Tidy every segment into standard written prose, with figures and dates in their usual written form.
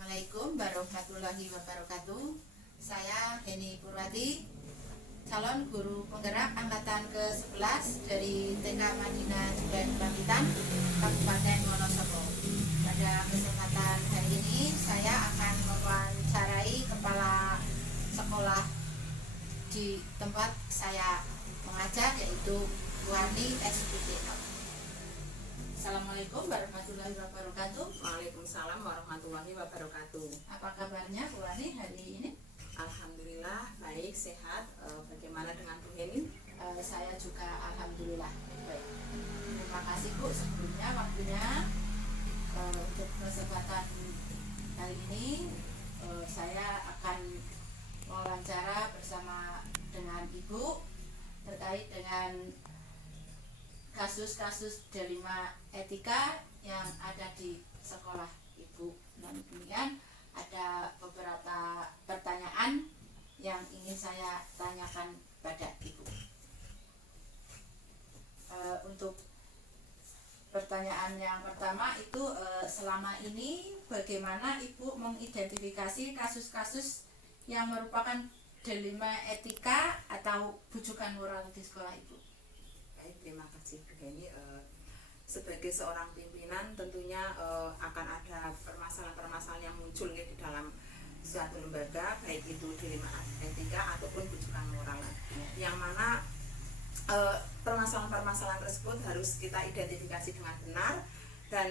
Assalamualaikum warahmatullahi wabarakatuh. Saya Heni Purwati, calon guru penggerak angkatan ke-11 dari TK Madinah Jubair Pamitan, Kabupaten Wonosobo. Pada kesempatan hari ini saya akan mewawancarai kepala sekolah di tempat saya mengajar, yaitu Wani SPT. Assalamualaikum warahmatullahi wabarakatuh. Waalaikumsalam warahmatullahi wabarakatuh. Apa kabarnya Bu Wani hari ini? Alhamdulillah baik, sehat. Bagaimana dengan Bu Heni? Saya juga alhamdulillah baik. Terima kasih Bu sebelumnya waktunya. Untuk kesempatan kali ini saya akan wawancara bersama dengan Ibu terkait dengan kasus-kasus dilema etika yang ada di sekolah Ibu. Dan kemudian ada beberapa pertanyaan yang ingin saya tanyakan pada Ibu. Untuk pertanyaan yang pertama itu, selama ini bagaimana Ibu mengidentifikasi kasus-kasus yang merupakan dilema etika atau bujukan moral di sekolah Ibu? Baik, terima kasih Bu Heni. Sebagai seorang pimpinan tentunya akan ada permasalahan-permasalahan yang muncul di dalam suatu lembaga, baik itu dilema etika ataupun bujukan moral, yang mana permasalahan-permasalahan tersebut harus kita identifikasi dengan benar dan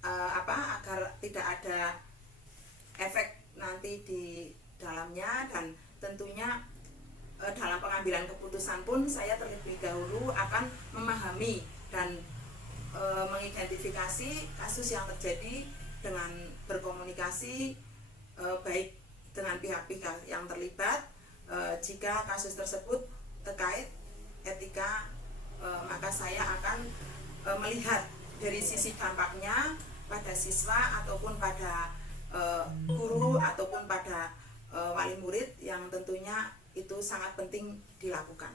agar tidak ada efek nanti di dalamnya. Dan tentunya dalam pengambilan keputusan pun saya terlebih dahulu akan memahami dan mengidentifikasi kasus yang terjadi dengan berkomunikasi baik dengan pihak-pihak yang terlibat. Jika kasus tersebut terkait etika, maka saya akan melihat dari sisi dampaknya pada siswa ataupun pada guru ataupun pada wali murid, yang tentunya itu sangat penting dilakukan.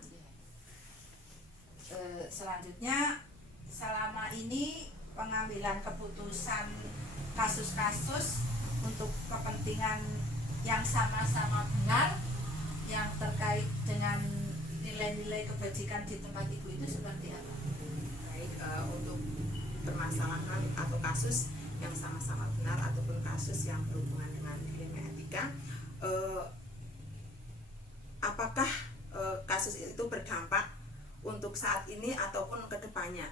Selanjutnya, selama ini pengambilan keputusan kasus-kasus untuk kepentingan yang sama-sama benar yang terkait dengan nilai-nilai kebajikan di tempat Ibu itu seperti apa? Baik, untuk permasalahan atau kasus yang sama-sama benar ataupun kasus yang berhubungan dengan dilema etika, apakah kasus itu berdampak untuk saat ini ataupun kedepannya,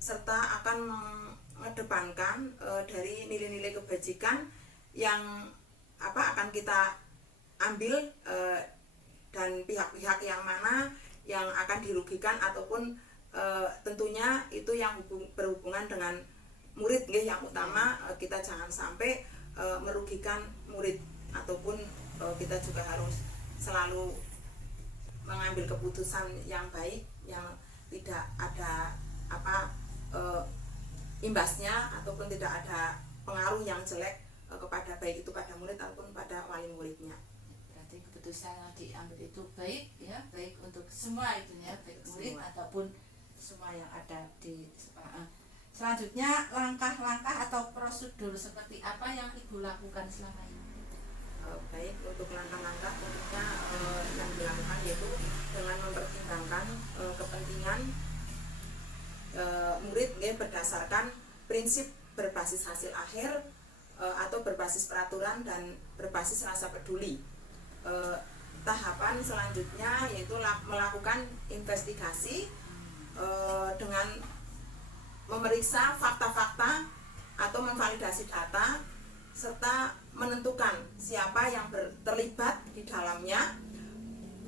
serta akan mengedepankan dari nilai-nilai kebajikan yang akan kita ambil, dan pihak-pihak yang mana yang akan dirugikan ataupun tentunya itu yang berhubungan dengan murid, yang utama kita jangan sampai merugikan murid, ataupun kita juga harus selalu mengambil keputusan yang baik, yang tidak ada imbasnya ataupun tidak ada pengaruh yang jelek kepada baik itu pada murid ataupun pada wali muridnya. Berarti keputusan yang diambil itu baik, ya, baik untuk semua itu, ya, baik murid ataupun semua yang ada di sekolah. Selanjutnya, langkah-langkah atau prosedur seperti apa yang Ibu lakukan selama ini? Baik, untuk langkah-langkah tentunya yang dilakukan yaitu dengan mempertimbangkan kepentingan murid berdasarkan prinsip berbasis hasil akhir atau berbasis peraturan dan berbasis rasa peduli. Tahapan selanjutnya yaitu melakukan investigasi dengan memeriksa fakta-fakta atau memvalidasi data serta menentukan siapa yang terlibat di dalamnya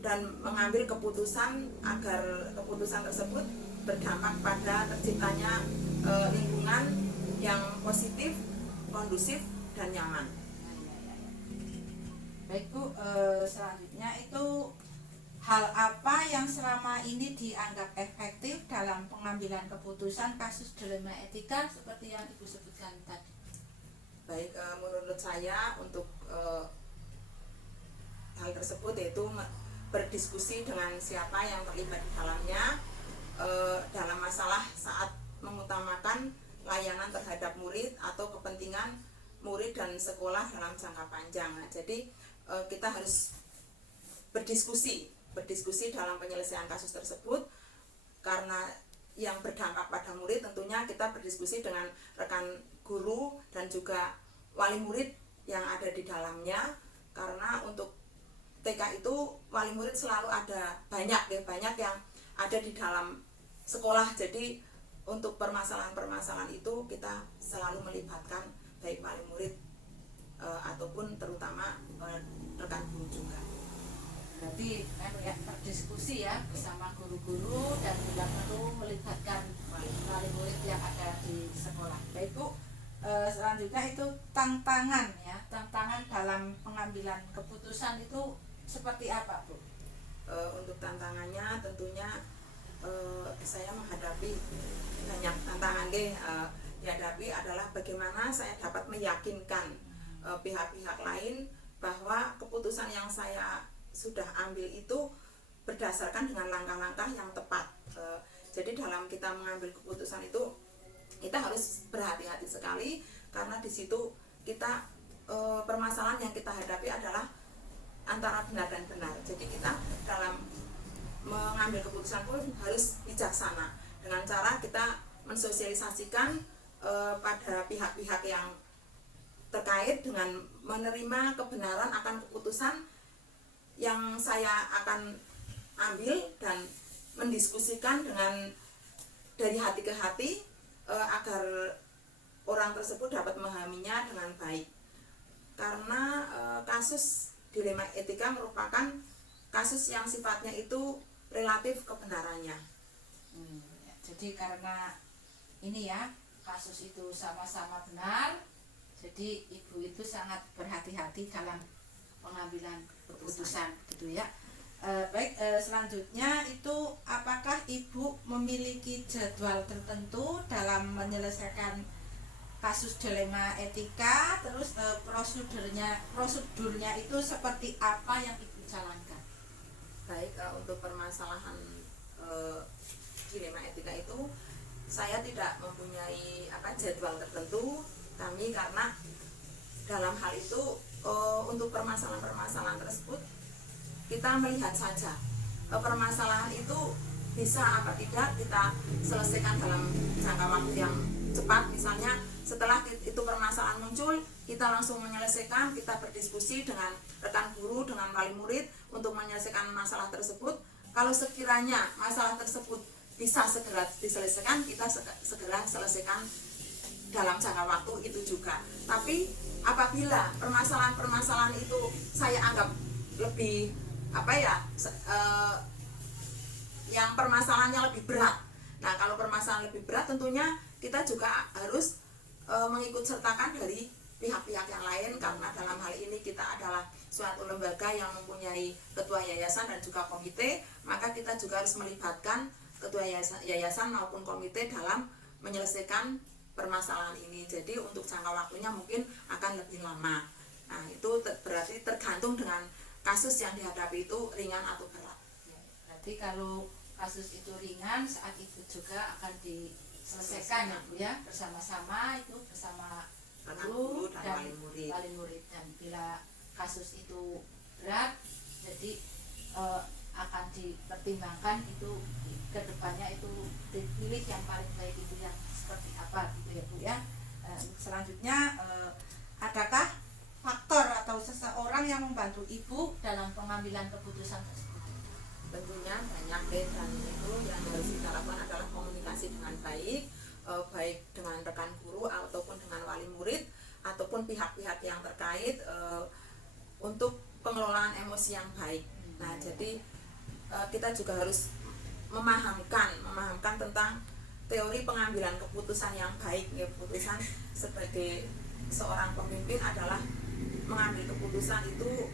dan mengambil keputusan agar keputusan tersebut berdampak pada terciptanya lingkungan yang positif, kondusif, dan nyaman. Baik Bu, selanjutnya itu hal apa yang selama ini dianggap efektif dalam pengambilan keputusan kasus dilema etika seperti yang Ibu sebutkan tadi? Baik, menurut saya untuk hal tersebut yaitu berdiskusi dengan siapa yang terlibat di dalamnya dalam masalah saat mengutamakan layanan terhadap murid atau kepentingan murid dan sekolah dalam jangka panjang. Nah, jadi kita harus berdiskusi dalam penyelesaian kasus tersebut, karena yang berdampak pada murid tentunya kita berdiskusi dengan rekan guru dan juga wali murid yang ada di dalamnya, karena untuk TK itu wali murid selalu ada banyak yang ada di dalam sekolah. Jadi untuk permasalahan-permasalahan itu kita selalu melibatkan baik wali murid ataupun terutama rekan guru juga. Berarti ya berdiskusi ya bersama guru-guru dan bila perlu melibatkan wali murid yang ada di sekolah. Baik Bu, selanjutnya itu tantangan dalam pengambilan keputusan itu seperti apa Bu? Untuk tantangannya tentunya saya menghadapi banyak tantangan dihadapi adalah bagaimana saya dapat meyakinkan pihak-pihak lain bahwa keputusan yang saya sudah ambil itu berdasarkan dengan langkah-langkah yang tepat. Jadi dalam kita mengambil keputusan itu kita harus berhati-hati sekali, karena di situ kita permasalahan yang kita hadapi adalah antara benar dan benar. Jadi kita dalam mengambil keputusan pun harus bijaksana dengan cara kita mensosialisasikan pada pihak-pihak yang terkait dengan menerima kebenaran akan keputusan yang saya akan ambil, dan mendiskusikan dengan dari hati ke hati agar orang tersebut dapat memahaminya dengan baik. Karena kasus dilema etika merupakan kasus yang sifatnya itu relatif kebenarannya. Jadi karena ini ya, kasus itu sama-sama benar, jadi ibu itu sangat berhati-hati dalam pengambilan keputusan gitu ya. Baik, selanjutnya itu apakah ibu memiliki jadwal tertentu dalam menyelesaikan kasus dilema etika, terus prosedurnya itu seperti apa yang ibu jalankan? Baik, untuk permasalahan dilema etika itu saya tidak mempunyai jadwal tertentu kami, karena dalam hal itu untuk permasalahan tersebut kita melihat saja permasalahan itu bisa apa tidak kita selesaikan dalam jangka waktu yang cepat. Misalnya setelah itu permasalahan muncul, kita langsung menyelesaikan, kita berdiskusi dengan rekan guru, dengan wali murid untuk menyelesaikan masalah tersebut. Kalau sekiranya masalah tersebut bisa segera diselesaikan, kita segera selesaikan dalam jangka waktu itu juga. Tapi apabila permasalahan itu saya anggap lebih yang permasalahannya lebih berat. Nah, kalau permasalahan lebih berat tentunya kita juga harus mengikut sertakan dari pihak-pihak yang lain, karena dalam hal ini kita adalah suatu lembaga yang mempunyai ketua yayasan dan juga komite, maka kita juga harus melibatkan ketua yayasan maupun komite dalam menyelesaikan permasalahan ini. Jadi untuk jangka waktunya mungkin akan lebih lama. Nah, itu berarti tergantung dengan kasus yang dihadapi itu ringan atau berat. Berarti kalau kasus itu ringan, saat itu juga akan diselesaikan ya Bu ya, bersama-sama itu bersama guru dan wali murid. Dan bila kasus itu berat, jadi akan dipertimbangkan itu kedepannya itu dipilih yang paling baik itu yang seperti apa gitu ya Bu ya. Selanjutnya adakah faktor atau seseorang yang membantu ibu dalam pengambilan keputusan tersebut? Tentunya banyak dan itu yang harus kita lakukan adalah komunikasi dengan baik, baik dengan rekan guru ataupun dengan wali murid ataupun pihak-pihak yang terkait untuk pengelolaan emosi yang baik. Nah, jadi kita juga harus memahamkan tentang teori pengambilan keputusan yang baik. Keputusan sebagai seorang pemimpin adalah mengambil keputusan itu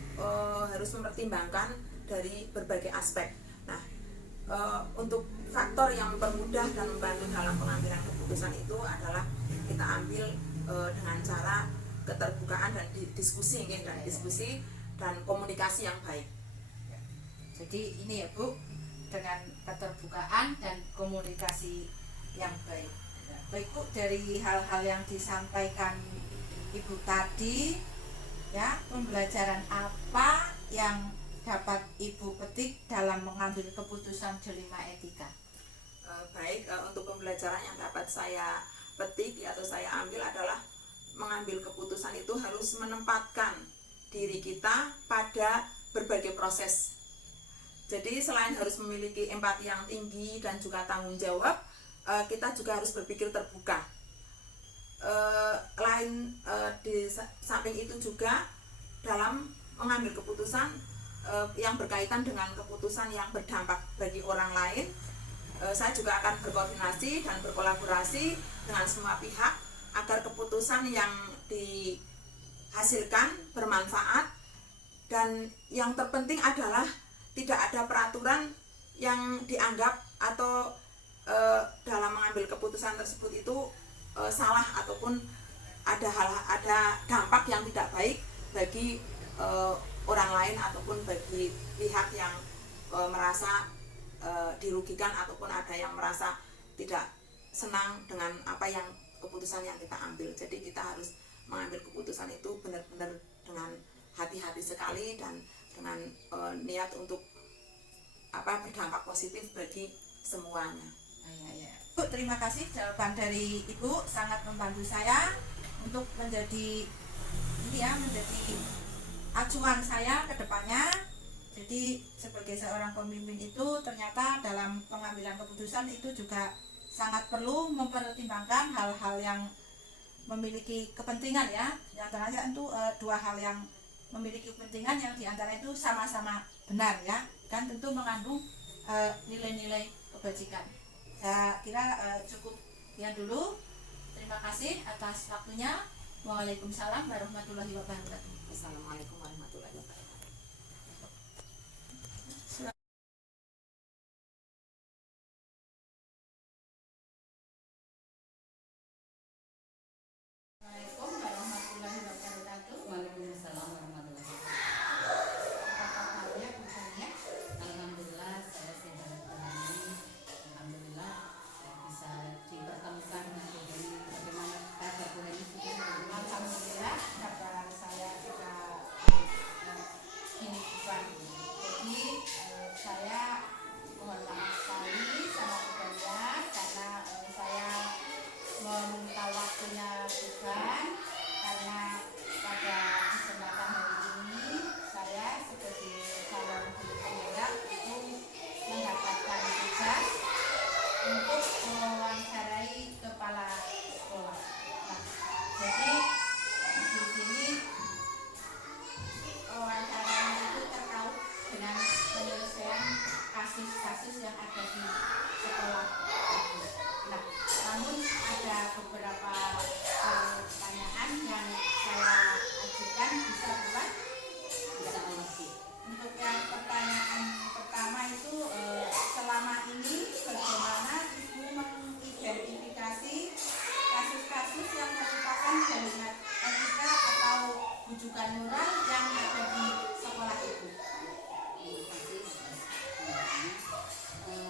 harus mempertimbangkan dari berbagai aspek. Nah, untuk faktor yang mempermudah dan membantu dalam pengambilan keputusan itu adalah kita ambil dengan cara keterbukaan dan diskusi dan komunikasi yang baik. Jadi ini ya Bu, dengan keterbukaan dan komunikasi yang baik. Baik Bu, dari hal-hal yang disampaikan Ibu tadi, ya, pembelajaran apa yang dapat Ibu petik dalam mengambil keputusan dilema etika? Baik, untuk pembelajaran yang dapat saya petik atau saya ambil adalah mengambil keputusan itu harus menempatkan diri kita pada berbagai proses. Jadi selain harus memiliki empati yang tinggi dan juga tanggung jawab, kita juga harus berpikir terbuka. Di samping itu juga dalam mengambil keputusan yang berkaitan dengan keputusan yang berdampak bagi orang lain, saya juga akan berkoordinasi dan berkolaborasi dengan semua pihak agar keputusan yang dihasilkan bermanfaat, dan yang terpenting adalah tidak ada peraturan yang dianggap atau dalam mengambil keputusan tersebut itu salah ataupun ada dampak yang tidak baik bagi orang lain ataupun bagi pihak yang merasa dirugikan ataupun ada yang merasa tidak senang dengan apa yang keputusan yang kita ambil. Jadi kita harus mengambil keputusan itu benar-benar dengan hati-hati sekali dan dengan niat untuk berdampak positif bagi semuanya. Bu, terima kasih, jawaban dari Ibu sangat membantu saya untuk menjadi acuan saya ke depannya. Jadi sebagai seorang pemimpin itu ternyata dalam pengambilan keputusan itu juga sangat perlu mempertimbangkan hal-hal yang memiliki kepentingan, ya. Di antaranya itu dua hal yang memiliki kepentingan yang diantara itu sama-sama benar, ya, dan tentu mengandung nilai-nilai kebajikan. Saya kira cukup sekian dulu. Terima kasih atas waktunya. Waalaikumsalam warahmatullahi wabarakatuh. Assalamualaikum warahmatullahi wabarakatuh. Assalamualaikum warahmatullahi wabarakatuh. Waalaikumsalam warahmatullahi wabarakatuh. Apa kabarnya Bu Sonia? Alhamdulillah saya sehat hari ini. Alhamdulillah saya bisa dipertemukan dengan Bu Heni. Bagaimana kabar Bu Heni? Alhamdulillah kabar saya juga ini bukan. Jadi saya mohon maaf sekali sama Bu Sonia karena saya meminta waktunya bukan, karena pada kesempatan hari ini saya sebagai calon guru penggerak itu mendapatkan tugas untuk mewawancarai kepala sekolah. Nah, jadi di sini wawancaranya itu terkait dengan penyelesaian kasus-kasus yang ada di sekolah itu. Nah, namun ada beberapa pertanyaan yang saya ajukan, bisa buat? Bisa Allah Bu. Untuk yang pertanyaan pertama itu selama ini bagaimana Ibu mengidentifikasi kasus-kasus yang merupakan jalinan etika atau rujukan moral yang ada di sekolah Ibu? Terima kasih atas pertanyaannya.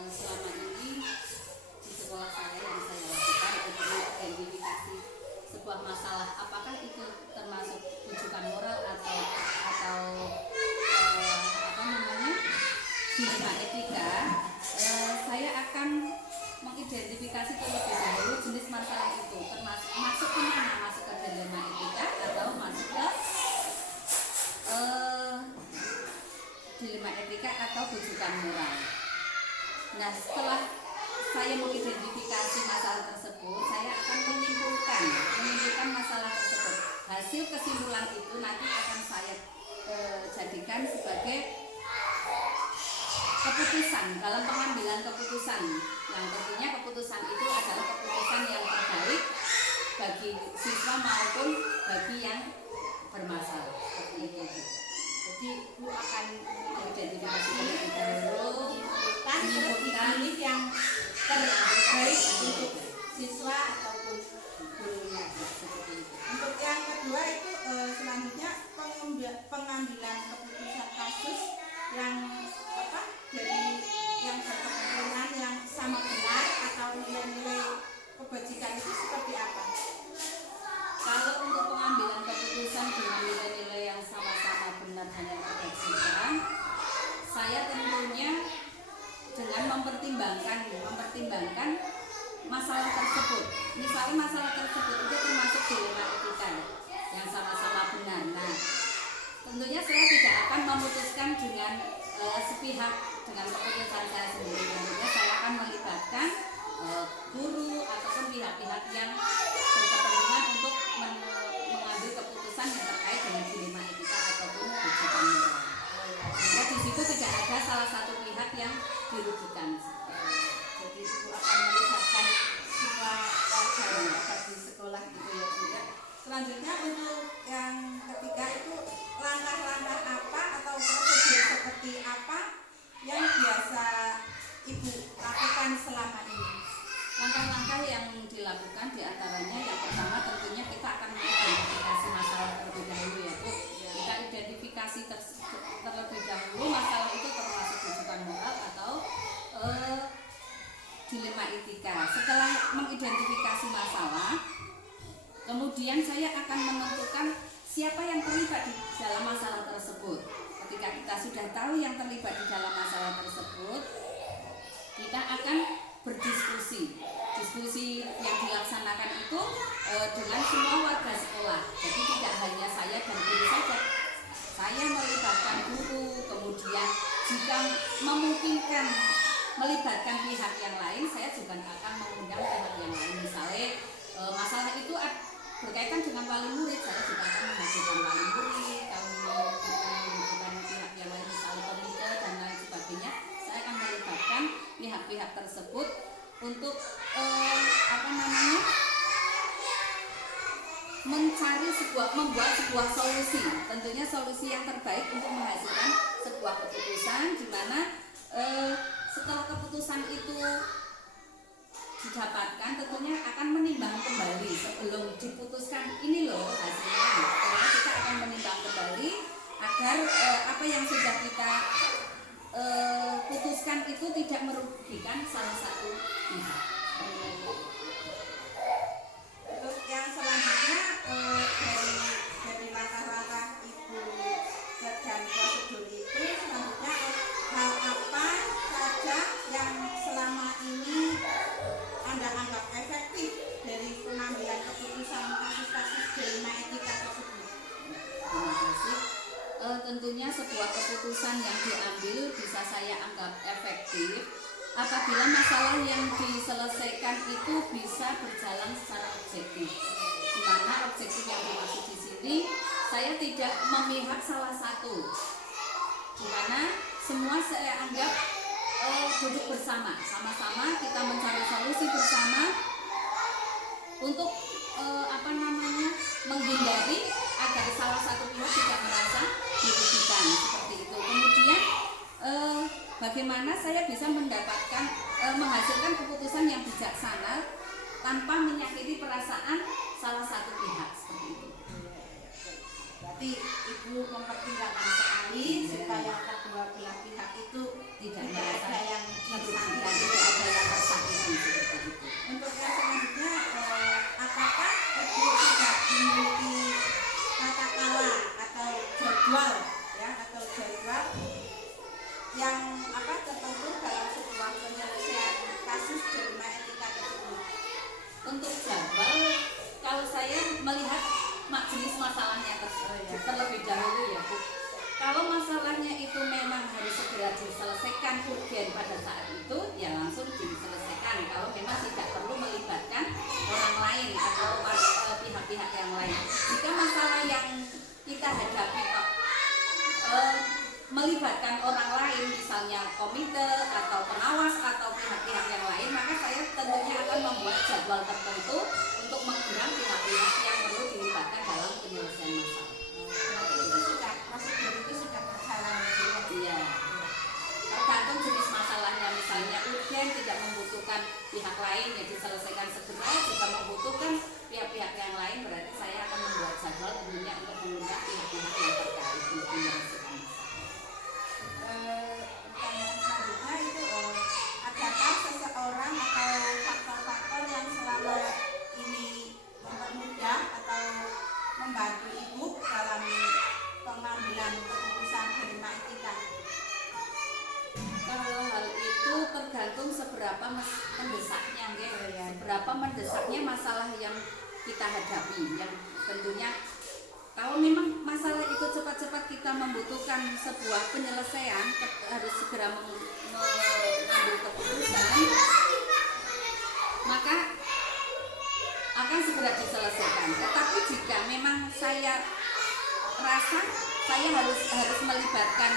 Selama ini di sekolah saya yang saya lakukan untuk mengidentifikasi sebuah masalah, apakah itu termasuk rujukan moral atau dilema etika, saya akan mengidentifikasi terlebih dahulu jenis masalah itu masuk ke mana, masuk ke dilema etika atau masuk ke dilema etika atau rujukan moral. Nah, setelah saya mengidentifikasi masalah tersebut, saya akan menyimpulkan masalah tersebut. Hasil kesimpulan itu nanti akan saya jadikan sebagai keputusan dalam pengambilan keputusan, yang tentunya keputusan itu adalah keputusan yang terbaik bagi siswa maupun bagi yang bermasalah. Seperti itu. Jadi Ibu akan Identifikasi terlebih dahulu, menyimpulkan yang terbaik untuk siswa ataupun gurunya. seperti itu. Untuk yang kedua itu selanjutnya pengambilan keputusan kasus yang dari yang berkepentingan yang sama benar atau nilai-nilai kebajikan itu seperti apa? Kalau untuk pengambilan mempertimbangkan masalah tersebut. Misalnya masalah tersebut itu termasuk dilema etika yang sama-sama benar. Nah, tentunya saya tidak akan memutuskan dengan sepihak dengan keputusan saya sendiri. Tentunya saya akan melibatkan guru ataupun pihak-pihak yang berkepentingan untuk mengambil keputusan yang terkait dengan dilema etika ataupun kebijakan moral. Sehingga di situ tidak ada salah satu pihak yang dirugikan. Jadi ibu akan melibatkan semua warga yang ada di sekolah gitu ya Bu ya. Selanjutnya untuk yang ketiga itu langkah-langkah apa atau prosedur seperti apa yang biasa ibu lakukan selama ini? Langkah-langkah yang dilakukan diantaranya yang pertama tentunya kita akan mengidentifikasi masalah terlebih dahulu ya Bu. Kita identifikasi terlebih dahulu masalah itu termasuk kebijakan moral atau dilema etika. Setelah mengidentifikasi masalah, kemudian saya akan menentukan siapa yang terlibat di dalam masalah tersebut. Ketika kita sudah tahu yang terlibat di dalam masalah tersebut, kita akan berdiskusi. Diskusi yang dilaksanakan itu dengan semua warga sekolah. Jadi tidak hanya saya dan guru saja. Saya melibatkan guru, kemudian jika memungkinkan melibatkan pihak yang lain, saya juga akan mengundang pihak yang lain. Misalnya masalah itu berkaitan dengan wali murid, saya juga akan menghadirkan wali murid. Kalau membutuhkan pihak yang lain, misalnya komite dan lain sebagainya, saya akan melibatkan pihak-pihak tersebut untuk membuat sebuah solusi. Tentunya solusi yang terbaik untuk menghasilkan sebuah keputusan, di mana setelah keputusan itu didapatkan, tentunya akan menimbang kembali sebelum diputuskan ini loh hasilnya. Karena kita akan menimbang kembali agar apa yang sudah kita putuskan itu tidak merugikan salah satu pihak. Terus yang selanjutnya dari langkah-langkah ibu dan prosedur itu selanjutnya hal apa saja yang selama ini Anda anggap efektif dari pengambilan keputusan kasus-kasus dilema etika tersebut? Terima kasih. Tentunya sebuah keputusan yang diambil bisa saya anggap efektif apabila masalah yang diselesaikan itu bisa berjalan secara objektif. Di mana objektif yang dimaksud di sini saya tidak memihak salah satu. Di mana semua saya anggap duduk bersama, sama-sama kita mencari solusi bersama untuk menghindari agar salah satu pihak tidak merasa dirugikan seperti itu. Kemudian bagaimana saya bisa menghasilkan keputusan yang bijaksana tanpa menyakiti perasaan salah satu pihak seperti itu. Berarti ibu mempertimbangkan sekali supaya kedua belah pihak itu Tidak ada yang dirugikan, disakiti. tidak ada yang tersakiti seperti itu. Untuk yang selanjutnya, apakah ibu sudah memiliki tata cara atau jadwal yang tertentu dalam sebuah penyelesaian kasus dilema etika tersebut? Untuk jadwal, kalau saya melihat jenis masalahnya terlebih dahulu ya Bu. Kalau masalahnya itu memang harus segera diselesaikan urgen pada saat itu, ya langsung diselesaikan. Kalau memang tidak perlu melibatkan orang lain atau pihak-pihak yang lain. Jika masalah yang kita hadapi melibatkan orang lain, misalnya komite atau pengawas atau pihak-pihak yang lain, maka saya tentunya akan membuat jadwal tertentu untuk mengundang pihak-pihak yang perlu dilibatkan dalam penyelesaian masalah. Prosedur itu sudah berjalan. Iya. Tergantung jenis masalahnya, misalnya urgen tidak membutuhkan pihak lain ya diselesaikan segera, jika membutuhkan pihak-pihak yang lain berarti saya akan membuat jadwal tentunya untuk mengundang pihak-pihak yang terkait untuk menyelesaikan masalah. Pertanyaan selanjutnya itu adakah seseorang atau faktor-faktor yang selama ini mempermudah atau membantu ibu dalam pengambilan keputusan dilema etika? Kalau hal itu tergantung seberapa mendesaknya, seberapa mendesaknya masalah yang kita hadapi. Yang tentunya kalau memang masalah itu cepat-cepat kita membutuhkan sebuah penyelesaian, harus segera mengambil keputusan, maka akan segera diselesaikan. Tetapi jika memang saya rasa saya harus melibatkan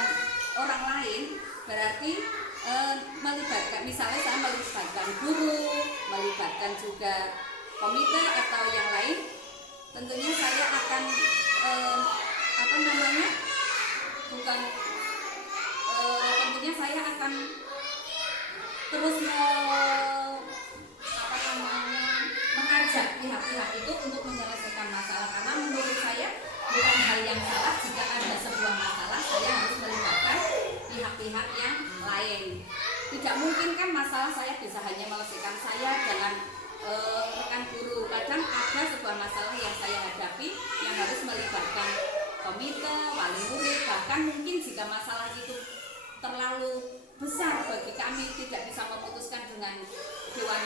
orang lain, berarti melibatkan, misalnya saya melibatkan guru, melibatkan juga komite atau yang lain, tentunya saya akan tentunya saya akan terus mengajak pihak-pihak itu untuk menyelesaikan masalah, karena menurut saya bukan hal yang salah jika ada sebuah masalah saya harus melibatkan pihak-pihak yang lain. Tidak mungkin kan masalah saya bisa hanya menyelesaikan saya dengan rekan guru. Kadang ada sebuah masalah yang saya hadapi yang harus melibatkan komite, wali murid, bahkan mungkin jika masalah itu terlalu besar bagi kami tidak bisa memutuskan dengan dewan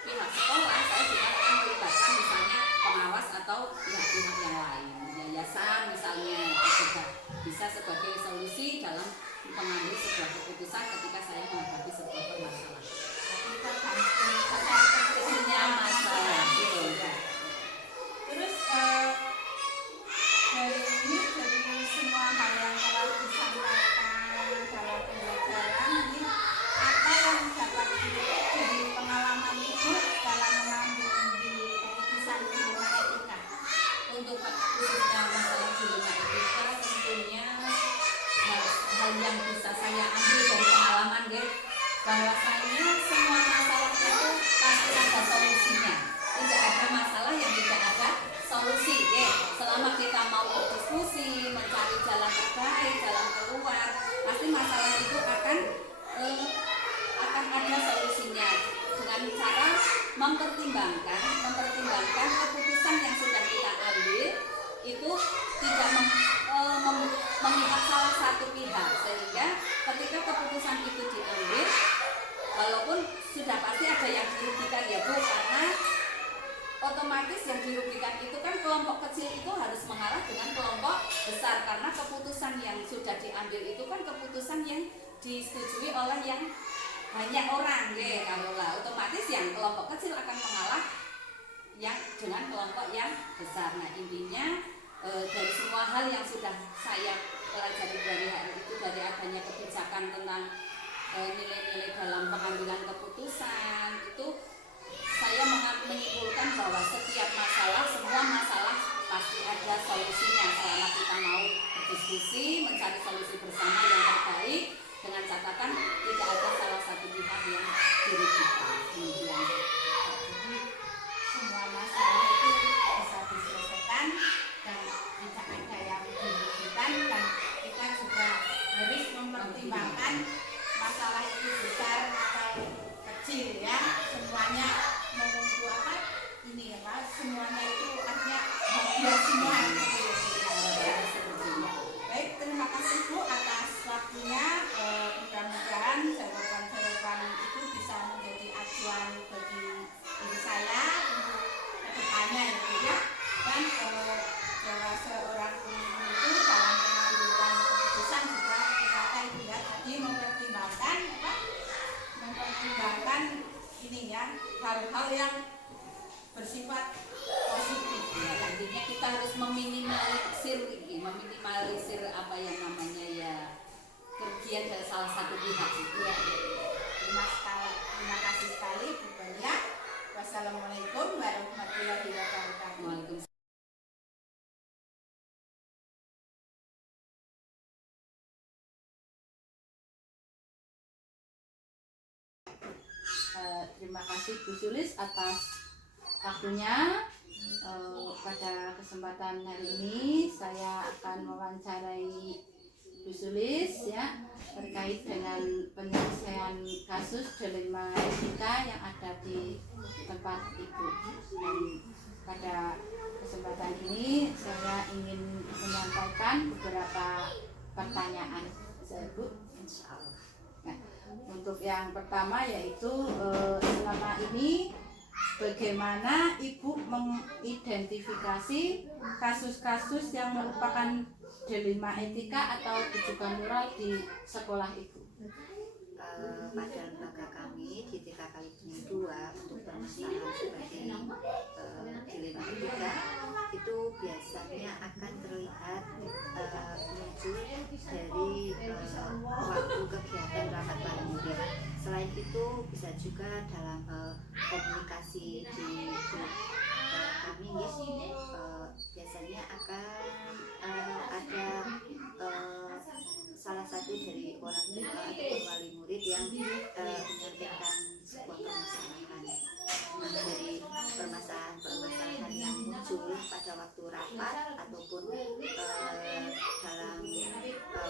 pihak sekolah, saya juga akan melibatkan misalnya pengawas atau pihak-pihak yang lain, yayasan misalnya, juga bisa sebagai solusi dalam mengambil sebuah keputusan ketika saya menghadapi sebuah permasalahan. Kecilnya masalah gitu. Terus dari semua hal yang telah disampaikan dalam pembelajaran ini, apa yang dapat jadi pengalaman Ibu dalam mengambil keputusan di rumah etika? Untuk khususnya masalah di rumah etika, tentunya hal yang bisa saya ambil dari pengalaman bahwasanya semua masalah itu pasti ada solusinya. Tidak ada masalah yang tidak ada solusi. Selama kita mau berdiskusi, mencari jalan terbaik, jalan keluar, pasti masalah itu akan ada solusinya dengan cara mempertimbangkan keputusan yang sudah kita ambil itu tidak memihak salah satu pihak, sehingga ketika keputusan itu diambil, walaupun sudah pasti ada yang dirugikan ya Bu, karena otomatis yang dirugikan itu kan kelompok kecil itu harus mengalah dengan kelompok besar, karena keputusan yang sudah diambil itu kan keputusan yang disetujui oleh yang banyak orang karolah, otomatis yang kelompok kecil akan mengalah yang dengan kelompok yang besar. Nah intinya dari semua hal yang sudah saya pelajari dari hari itu, dari adanya kebijakan tentang nilai-nilai dalam pengambilan keputusan itu, saya menyimpulkan bahwa setiap masalah, semua masalah pasti ada solusinya selama kita mau berdiskusi, mencari solusi bersama yang terbaik, dengan catatan tidak ada salah satu pihak yang dirugikan. Jadi semua masalah itu bisa diselesaikan dan tidak ada yang dirugikan, dan kita juga harus mempertimbangkan masalah itu besar atau kecil ya, semuanya menunggu semuanya itu artinya bahagia semua gitu ya. Baik, terima kasih Bu atas waktunya. Mudah-mudahan jawaban-jawaban itu bisa menjadi acuan bagi diri saya untuk kedepannya ya. Dan seorang guru itu dalam pengambilan keputusan juga kita lihat tadi mempertimbangkan ini ya, hal-hal yang bersifat positif ya. Artinya kita harus meminimalisir apa yang namanya ya kerugian dari salah satu pihak itu ya. Terima kasih sekali Bu Balia. Wassalamualaikum warahmatullahi wabarakatuh. Waalaikumsalam. Terima kasih Bu Sulis atas waktunya. Pada kesempatan hari ini saya akan mewawancarai Bu Sulis ya, terkait dengan penyelesaian kasus dilema etika yang ada di tempat Ibu. Dan pada kesempatan ini saya ingin menyampaikan beberapa pertanyaan. Bu, insya Allah. Nah, untuk untuk yang pertama yaitu selama ini bagaimana Ibu mengidentifikasi kasus-kasus yang merupakan dilema etika atau rujukan moral di sekolah Ibu? Pada lembaga kami di TK Kalibening 2 untuk permasalahan seperti dilema etika itu biasanya akan terlihat muncul dari waktu kegiatan rapat wali murid. Selain itu bisa juga dalam komunikasi di grup kami biasanya akan ada salah satu dari orang tua atau wali murid yang menyampaikan sebuah permasalahan. Nah, dari permasalahan yang muncul pada waktu rapat ataupun dalam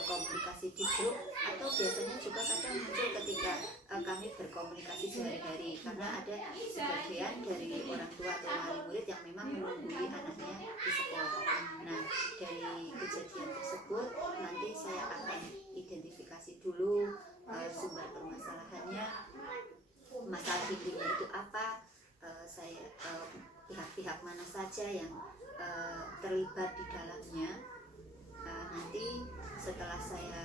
komunikasi di grup, atau biasanya juga kadang muncul ketika kami berkomunikasi sehari-hari, karena ada sebagian dari orang tua atau wali murid yang memang menunggui anaknya di sekolah. Nah, dari kejadian tersebut nanti saya akan identifikasi dulu sumber permasalahannya, masalah intinya itu apa, pihak-pihak mana saja yang terlibat di dalamnya. Nanti setelah saya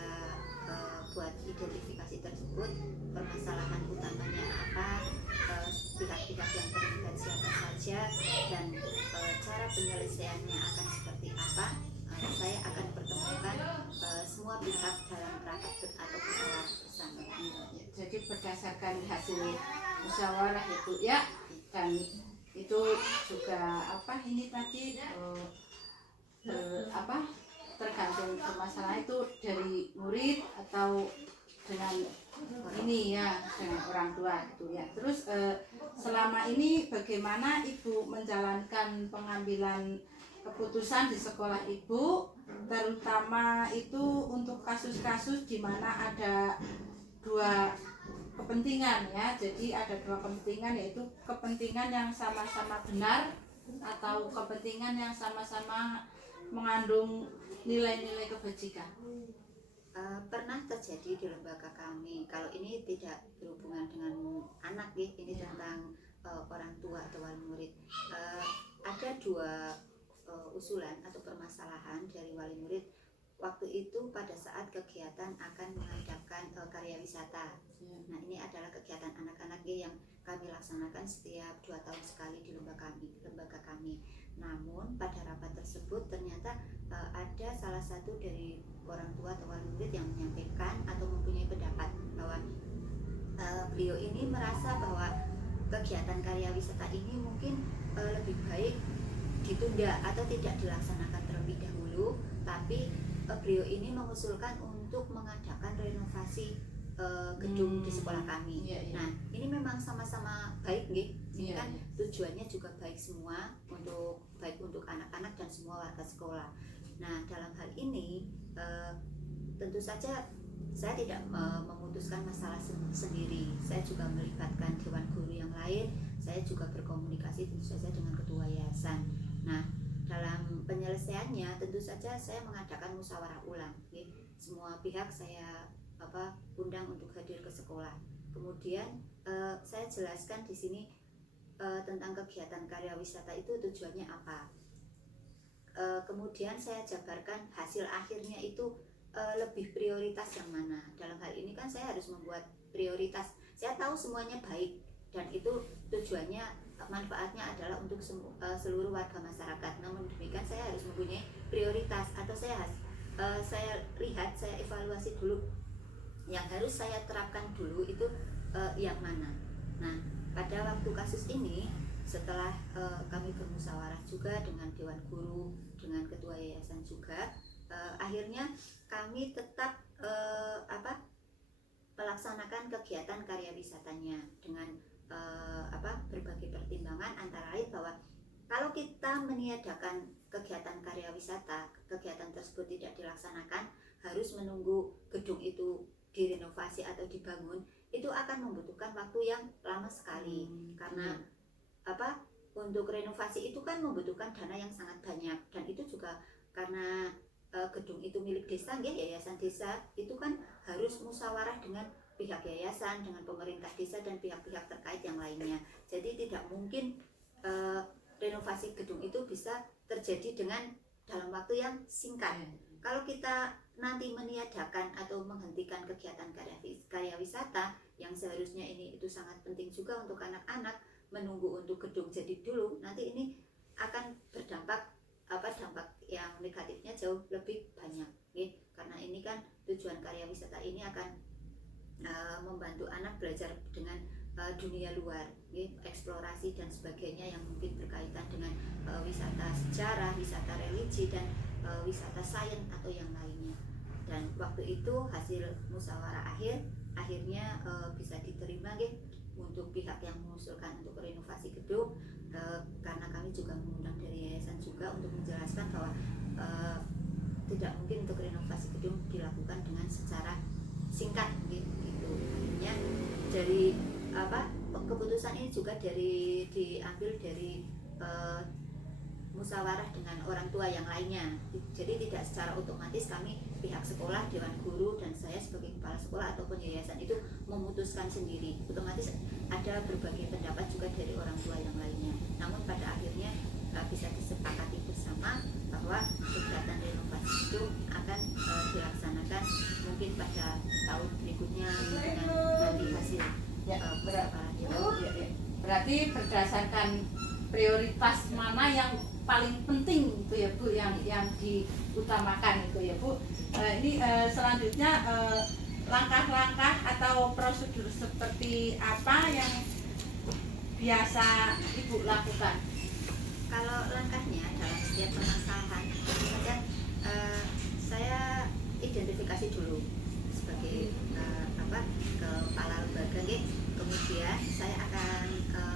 buat identifikasi tersebut, permasalahan utamanya apa, pihak-pihak yang terlibat siapa saja, dan cara penyelesaiannya akan seperti apa, saya akan pertemukan semua pihak dalam rapat atau musyawarah bersama. Jadi berdasarkan hasil musyawarah itu ya, dan itu juga ini tadi tergantung permasalahan itu dari murid atau dengan ini ya, dengan orang tua gitu ya. Terus selama ini bagaimana Ibu menjalankan pengambilan keputusan di sekolah Ibu, terutama itu untuk kasus-kasus di mana ada dua kepentingan ya. Jadi ada dua kepentingan, yaitu kepentingan yang sama-sama benar atau kepentingan yang sama-sama mengandung nilai-nilai kebajikan. Pernah terjadi di lembaga kami. Kalau ini tidak berhubungan dengan anak ya, ini tentang orang tua atau wali murid. Ada dua usulan atau permasalahan dari wali murid waktu itu pada saat kegiatan akan mengadakan karya wisata. Nah, ini adalah kegiatan anak-anak yang kami laksanakan setiap 2 tahun sekali di lembaga kami. Namun pada rapat tersebut ternyata ada salah satu dari orang tua atau wali murid yang menyampaikan atau mempunyai pendapat bahwa beliau ini merasa bahwa kegiatan karya wisata ini mungkin lebih baik ditunda atau tidak dilaksanakan terlebih dahulu, tapi beliau ini mengusulkan untuk mengadakan renovasi gedung di sekolah kami. Nah, ini memang sama-sama baik nggih. Kan tujuannya juga baik semua, baik untuk anak-anak dan semua warga sekolah. Nah, dalam hal ini tentu saja saya tidak memutuskan masalah sendiri. Saya juga melibatkan dewan guru yang lain. Saya juga berkomunikasi tentu saja dengan ketua yayasan. Nah, dalam penyelesaiannya tentu saja saya mengadakan musyawarah ulang. Semua pihak saya undang untuk hadir ke sekolah. Kemudian saya jelaskan di sini tentang kegiatan karya wisata itu tujuannya apa. Kemudian saya jabarkan hasil akhirnya itu lebih prioritas yang mana. Dalam hal ini kan saya harus membuat prioritas. Saya tahu semuanya baik dan itu tujuannya, manfaatnya adalah untuk seluruh warga masyarakat. Namun demikian saya harus mempunyai prioritas, atau saya lihat, saya evaluasi dulu yang harus saya terapkan dulu itu yang mana. Nah, pada waktu kasus ini setelah kami bermusyawarah juga dengan dewan guru, dengan ketua yayasan juga, akhirnya kami tetap melaksanakan kegiatan karya wisatanya dengan berbagai pertimbangan, antara lain bahwa kalau kita meniadakan kegiatan karya wisata, kegiatan tersebut tidak dilaksanakan, harus menunggu gedung itu direnovasi atau dibangun, itu akan membutuhkan waktu yang lama sekali. Karena untuk renovasi itu kan membutuhkan dana yang sangat banyak, dan itu juga karena gedung itu milik desa, yayasan desa, itu kan harus musyawarah dengan pihak yayasan, dengan pemerintah desa dan pihak-pihak terkait yang lainnya. Jadi tidak mungkin renovasi gedung itu bisa terjadi dengan dalam waktu yang singkat. Kalau kita nanti meniadakan atau menghentikan kegiatan karya wisata yang seharusnya ini itu sangat penting juga untuk anak-anak, menunggu untuk gedung jadi dulu, nanti ini akan berdampak dampak yang negatifnya jauh lebih banyak, gitu. Karena ini kan tujuan karya wisata ini akan membantu anak belajar dengan dunia luar, gitu, eksplorasi dan sebagainya yang mungkin berkaitan dengan wisata sejarah, wisata religi dan wisata sains atau yang lainnya. Dan waktu itu hasil musyawarah akhirnya bisa diterima, gitu, untuk pihak yang mengusulkan untuk renovasi gedung, karena kami juga mengundang dari yayasan juga untuk menjelaskan bahwa tidak mungkin untuk renovasi gedung dilakukan dengan secara singkat, gitu. Akhirnya dari keputusan ini juga diambil dari musyawarah dengan orang tua yang lainnya. Jadi tidak secara otomatis kami pihak sekolah, dewan guru dan saya sebagai kepala sekolah ataupun yayasan itu memutuskan sendiri. Otomatis ada berbagai pendapat juga dari orang tua yang lainnya. Namun pada akhirnya bisa disepakati bersama bahwa kegiatan renovasi itu akan dilaksanakan mungkin pada tahun berikutnya dengan nanti hasil berarti berdasarkan prioritas mana yang paling penting itu ya Bu, yang diutamakan itu ya Bu. Ini selanjutnya langkah-langkah atau prosedur seperti apa yang biasa Ibu lakukan? Kalau langkahnya dalam setiap permasalahan, kemudian saya identifikasi dulu sebagai kepala lembaga, kemudian saya akan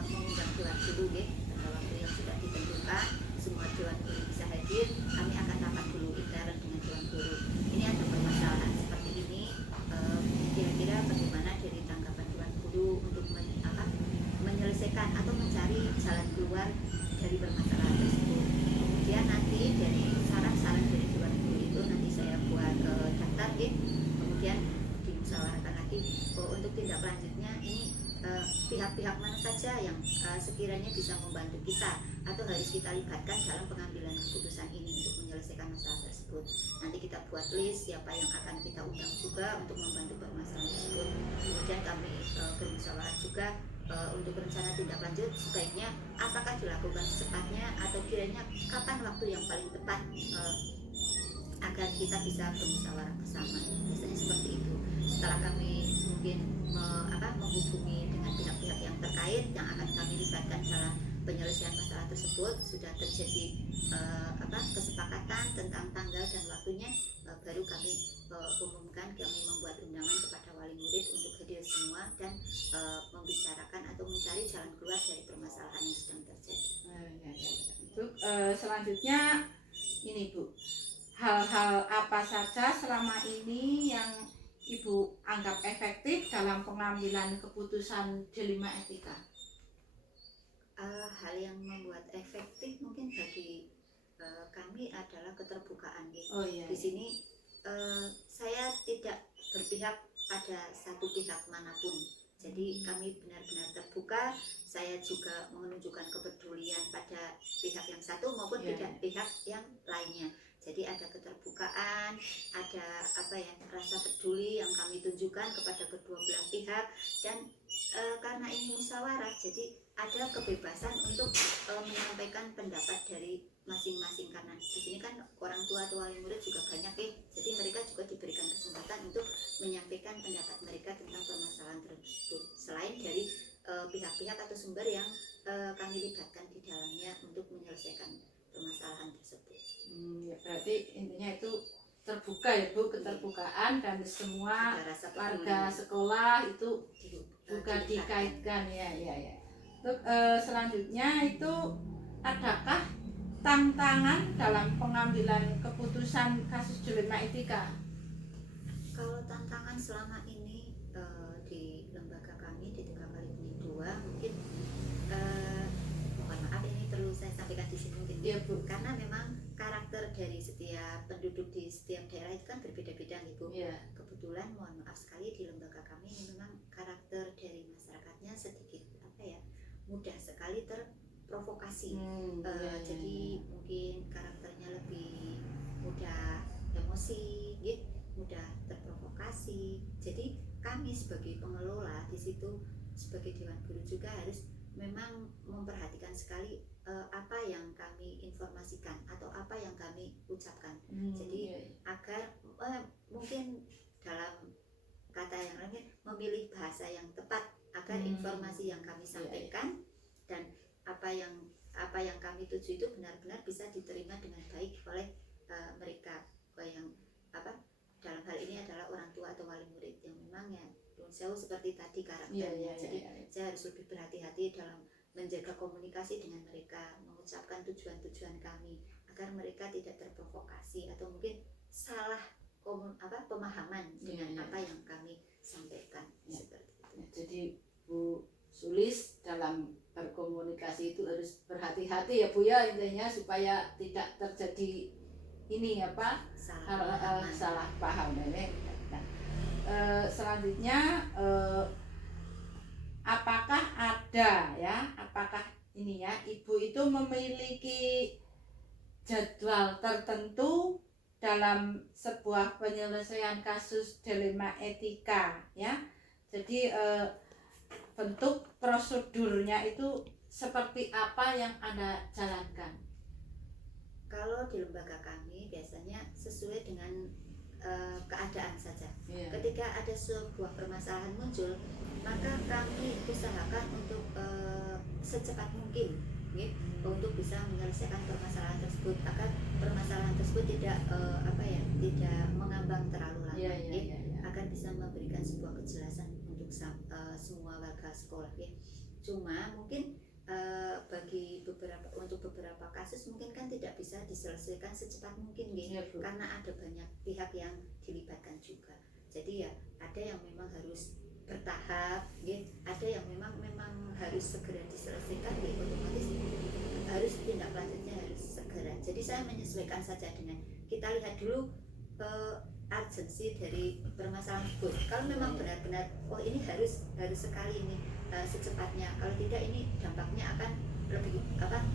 mengundang dewan guru pada waktu yang sudah ditentukan, semua dewan guru bisa hadir, kami akan rapat dulu intern dengan dewan guru. Ini ada permasalahan seperti ini, kira-kira bagaimana dari tanggapan dewan guru untuk menyelesaikan atau mencari jalan keluar dari permasalahan tersebut. Kemudian nanti dari saran-saran dari dewan guru itu nanti saya buat daftar, kemudian dimusyawarahkan lagi untuk tindak lanjutnya ini pihak-pihak mana saja yang sekiranya bisa membantu kita atau harus kita libatkan dalam pengambilan keputusan ini untuk menyelesaikan masalah tersebut. Nanti kita buat list siapa yang akan kita undang juga untuk membantu permasalahan tersebut. Kemudian kami bermusyawarah juga untuk rencana tindak lanjut sebaiknya apakah dilakukan secepatnya atau kiranya kapan waktu yang paling tepat agar kita bisa bermusyawarah bersama. Biasanya seperti itu. Setelah kami mungkin menghubungi dengan pihak-pihak yang terkait yang akan kami libatkan dalam penyelesaian masalah tersebut, sudah terjadi kesepakatan tentang tanggal dan waktunya, baru kami umumkan, kami membuat undangan kepada wali murid untuk hadir semua dan membicarakan atau mencari jalan keluar dari permasalahan yang sedang terjadi. Selanjutnya ini Bu, hal-hal apa saja selama ini yang Ibu anggap efektif dalam pengambilan keputusan Delima Etika? Hal yang membuat efektif mungkin bagi kami adalah keterbukaan. Oh, iya. Di sini saya tidak berpihak pada satu pihak manapun. Jadi kami benar-benar terbuka. Saya juga menunjukkan kepedulian pada pihak yang satu maupun pihak yang lainnya. Jadi ada keterbukaan, ada rasa peduli yang kami tunjukkan kepada kedua belah pihak, dan karena ini musyawarah, jadi ada kebebasan untuk menyampaikan pendapat dari masing-masing, karena di sini kan orang tua atau wali murid juga banyak jadi mereka juga diberikan kesempatan untuk menyampaikan pendapat mereka tentang permasalahan tersebut, selain dari pihak-pihak atau sumber yang kami libatkan di dalamnya untuk menyelesaikan permasalahan tersebut. Ya, berarti intinya itu terbuka ya Bu, keterbukaan dan semua warga sekolah itu juga dikaitkan ya. Untuk selanjutnya itu adakah tantangan dalam pengambilan keputusan kasus Delima Etika? Kalau tantangan selama ini di lembaga kami di Tingkat Kali 2 mungkin mohon maaf ini perlu saya sampaikan di sini mungkin ya Bu, karena memang karakter dari setiap penduduk di setiap daerah itu kan berbeda-beda nih Bu. Ya. Kebetulan mohon maaf sekali di lembaga kami ini memang karakter dari masyarakatnya sedikit apa ya, mudah sekali terprovokasi. Jadi mungkin karakternya lebih mudah emosi, gitu, mudah terprovokasi. Jadi kami sebagai pengelola di situ, sebagai Dewan Guru juga harus memang memperhatikan sekali apa yang kami informasikan atau apa yang kami ucapkan. Jadi agar mungkin dalam kata yang lain memilih bahasa yang tepat agar informasi yang kami sampaikan dan apa yang kami tuju itu benar-benar bisa diterima dengan baik oleh mereka yang dalam hal ini adalah orang tua atau wali murid yang memang ya jauh seperti tadi karakternya. Jadi saya harus lebih berhati-hati dalam menjaga komunikasi dengan mereka, mengucapkan tujuan-tujuan kami agar mereka tidak terprovokasi atau mungkin salah pemahaman dengan apa yang kami sampaikan. Seperti itu. Jadi Bu Sulis dalam berkomunikasi itu harus berhati-hati ya Bu ya, intinya supaya tidak terjadi ini salah paham. Nah, selanjutnya apakah ini ya Ibu itu memiliki jadwal tertentu dalam sebuah penyelesaian kasus dilema etika ya. Jadi bentuk prosedurnya itu seperti apa yang Anda jalankan? Kalau di lembaga kami biasanya sesuai dengan keadaan saja. Ketika ada sebuah permasalahan muncul, maka kami usahakan untuk secepat mungkin untuk bisa menyelesaikan permasalahan tersebut agar permasalahan tersebut tidak tidak mengambang terlalu lama, agar bisa memberikan sebuah kejelasan untuk semua warga sekolah. Cuma mungkin untuk beberapa kasus mungkin kan tidak bisa diselesaikan secepat mungkin karena ada banyak pihak yang dilibatkan juga. Jadi ya ada yang memang harus bertahap, ada yang memang harus segera diselesaikan, otomatis harus tindak lanjutnya harus segera. Jadi saya menyesuaikan saja dengan kita lihat dulu urgensi dari permasalahan tersebut. Kalau memang benar-benar ini harus sekali ini secepatnya, kalau tidak ini dampaknya akan lebih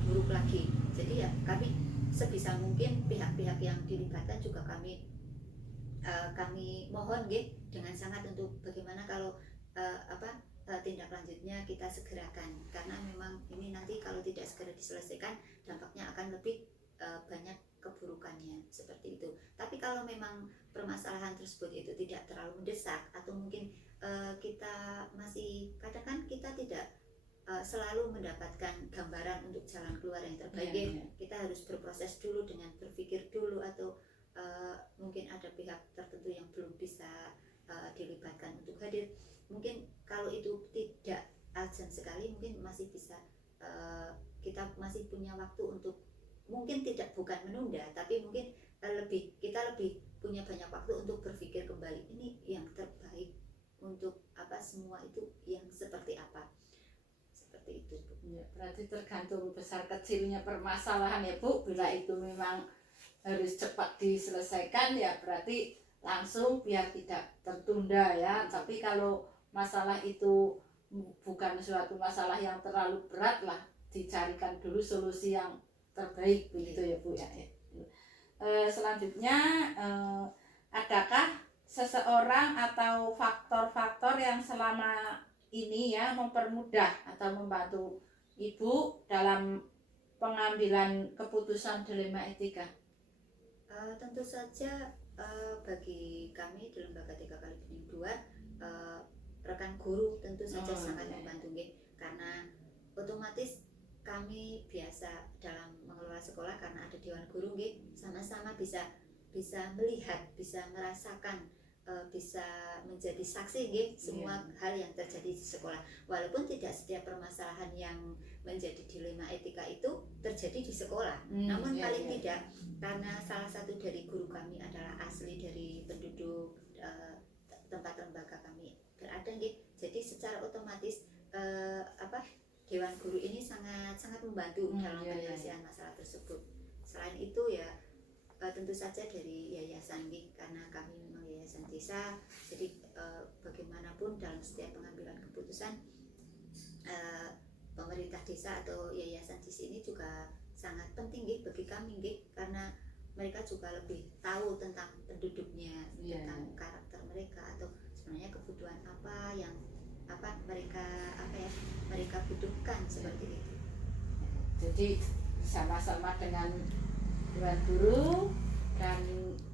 buruk lagi. Jadi ya kami sebisa mungkin pihak-pihak yang dilibatkan juga kami mohon dengan sangat untuk bagaimana kalau tindak lanjutnya kita segerakan, karena memang ini nanti kalau tidak segera diselesaikan dampaknya akan lebih banyak keburukannya, seperti itu. Tapi kalau memang permasalahan tersebut itu tidak terlalu mendesak atau mungkin kita masih kadang kan kita tidak selalu mendapatkan gambaran untuk jalan keluar yang terbaik, kita harus berproses dulu dengan berpikir dulu, atau mungkin ada pihak tertentu yang belum bisa dilibatkan untuk hadir. Mungkin kalau itu tidak urgent sekali, mungkin masih bisa kita masih punya waktu untuk mungkin bukan menunda, tapi mungkin kita lebih punya banyak waktu untuk berpikir kembali ini yang terbaik untuk semua itu yang seperti apa, seperti itu Bu. Ya, berarti tergantung besar kecilnya permasalahan ya Bu. Bila itu memang harus cepat diselesaikan ya berarti langsung biar tidak tertunda ya. Tapi kalau masalah itu bukan suatu masalah yang terlalu berat lah, dicarikan dulu solusi yang terbaik begitu ya Bu ya. Selanjutnya adakah seseorang atau faktor-faktor yang selama ini ya mempermudah atau membantu Ibu dalam pengambilan keputusan dilema etika? Tentu saja bagi kami di Lembaga 3x2 rekan guru tentu saja sangat membantu karena otomatis kami biasa dalam mengelola sekolah karena ada Dewan Guru sama-sama bisa melihat, bisa merasakan, bisa menjadi saksi semua hal yang terjadi di sekolah. Walaupun tidak setiap permasalahan yang menjadi dilema etika itu terjadi di sekolah, namun paling tidak karena salah satu dari guru kami adalah asli dari penduduk tempat lembaga kami berada, jadi secara otomatis Dewan Guru ini sangat membantu dalam penyelesaian masalah tersebut. Selain itu ya tentu saja dari yayasan karena kami memang yayasan desa, jadi bagaimanapun dalam setiap pengambilan keputusan, pemerintah desa atau yayasan di sini juga sangat penting nggih bagi kami nggih, karena mereka juga lebih tahu tentang penduduknya, tentang karakter mereka atau sebenarnya kebutuhan apa yang mereka butuhkan seperti itu. Jadi sama-sama dengan Dewan Guru dan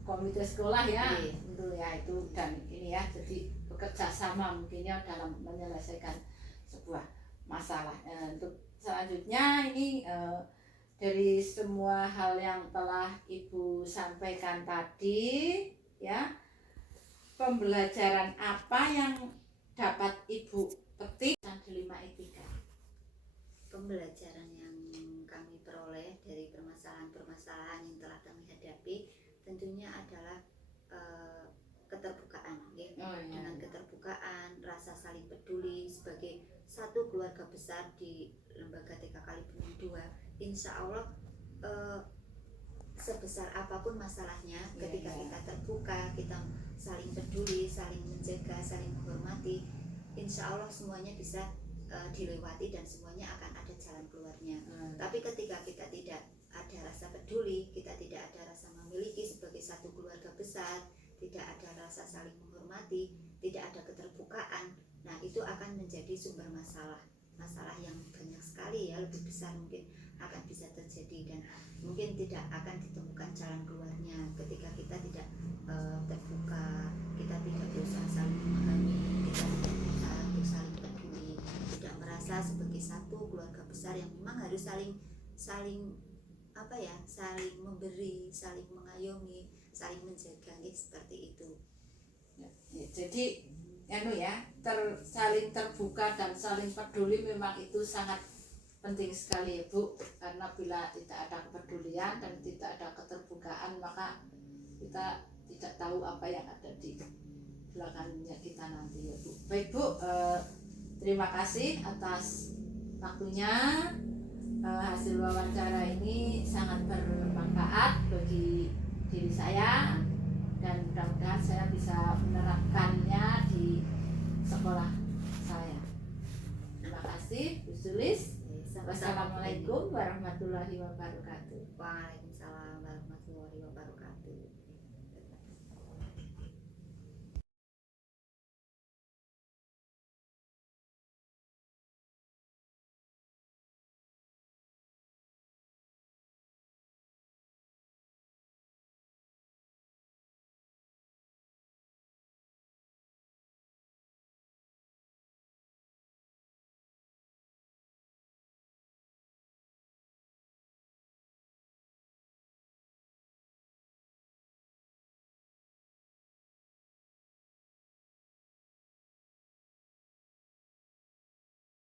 komite sekolah ya, tentu ya itu, dan ini ya, jadi bekerja sama mungkinnya dalam menyelesaikan sebuah masalah. Untuk selanjutnya ini dari semua hal yang telah Ibu sampaikan tadi ya, pembelajaran apa yang dapat Ibu petik di 5 etika? Pembelajaran yang kami peroleh dari permasalahan-permasalahan yang telah kami hadapi tentunya adalah keterbukaan, ya. Dengan keterbukaan, rasa saling peduli sebagai satu keluarga besar di Lembaga TK Kalibumi 2, insya Allah sebesar apapun masalahnya, ketika kita terbuka, kita saling peduli, saling menjaga, saling menghormati, insya Allah semuanya bisa dilewati dan semuanya akan ada jalan keluarnya. Tapi ketika kita tidak ada rasa peduli, kita tidak ada rasa memiliki sebagai satu keluarga besar, tidak ada rasa saling menghormati, tidak ada keterbukaan, nah itu akan menjadi sumber masalah yang banyak sekali ya, lebih besar mungkin akan bisa terjadi, dan mungkin tidak akan ditemukan jalan keluarnya ketika kita tidak terbuka, kita tidak berusaha saling memahami, kita tidak berusaha untuk saling peduli, tidak merasa sebagai satu keluarga besar yang memang harus saling memberi, saling mengayomi, saling menjaga, seperti itu. Jadi saling terbuka dan saling peduli memang itu sangat penting sekali Bu, karena bila tidak ada kepedulian dan tidak ada keterbukaan, maka kita tidak tahu apa yang ada di belakangnya kita nanti ya Bu. Baik Bu, terima kasih atas waktunya. Hasil wawancara ini sangat bermanfaat bagi diri saya, dan mudah-mudahan saya bisa menerapkannya di sekolah saya. Terima kasih Bu Sulis. Wassalamualaikum warahmatullahi wabarakatuh. Waalaikumsalam warahmatullahi wabarakatuh.